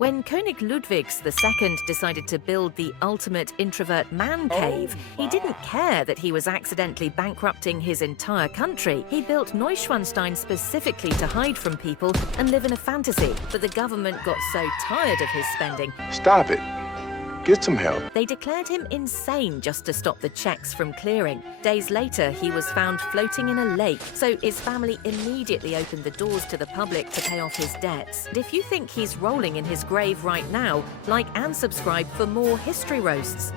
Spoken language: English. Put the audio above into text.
When König Ludwig II decided to build the ultimate introvert man cave, he didn't care that he was accidentally bankrupting his entire country. He built Neuschwanstein specifically to hide from people and live in a fantasy. But the government got so tired of his spending. Stop it. Get some help. They declared him insane just to stop the checks from clearing. Days later, he was found floating in a lake, so his family immediately opened the doors to the public to pay off his debts. And if you think he's rolling in his grave right now, like and subscribe for more history roasts.